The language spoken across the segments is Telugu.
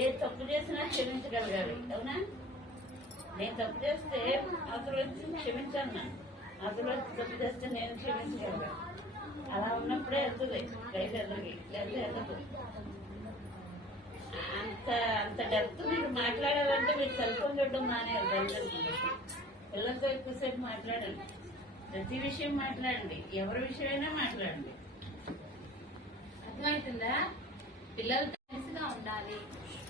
ఏ తప్పు చేసినా క్షమించగలగాలి అవునా నేను తప్పు చేస్తే అతను వచ్చి క్షమించాను నా అతను వచ్చి తప్పు చేస్తే నేను క్షమించగలగా అలా ఉన్నప్పుడే వెళ్తుంది గైడ్ ఎదురుకి లేదా వెళ్ళదు అంత అంత డెప్త్ మీరు మాట్లాడాలంటే మీరు సెల్ ఫోన్ చూడడం మానే పిల్లలతో ఎక్కువసేపు మాట్లాడండి ప్రతి విషయం మాట్లాడండి ఎవరి విషయమైనా మాట్లాడండి అర్థమవుతుందా పిల్లలతో ఉండాలి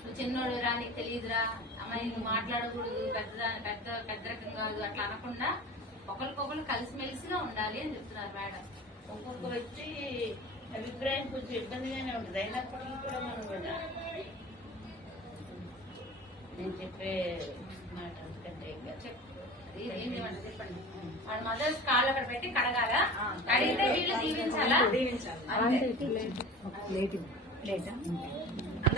నువ్వు చిన్నోడు రా నీకు తెలియదురా అమ్మాయి నువ్వు మాట్లాడకూడదు పెద్ద పెద్ద పెద్ద రకం కాదు అట్లా అనకుండా ఒకరికొకరు కలిసిమెలిసిగా ఉండాలి అని చెప్తున్నారు మేడం ఒక్కొక్క వ్యక్తి అభిప్రాయం కొంచెం ఇబ్బందిగానే ఉంటుంది అయినప్పటికీ కూడా మనం కూడా నేను చెప్పే చెప్పండి మన మదర్స్ కాళ్ళు అక్కడ పెట్టి కడగాల కడిగితే వీళ్ళు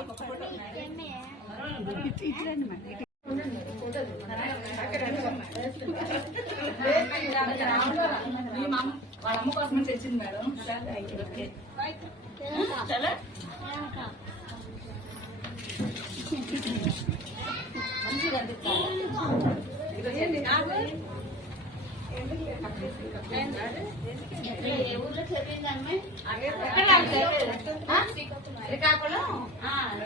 ఏ ఊళ్ళో చదివిందమ్మా అదే కాకుండా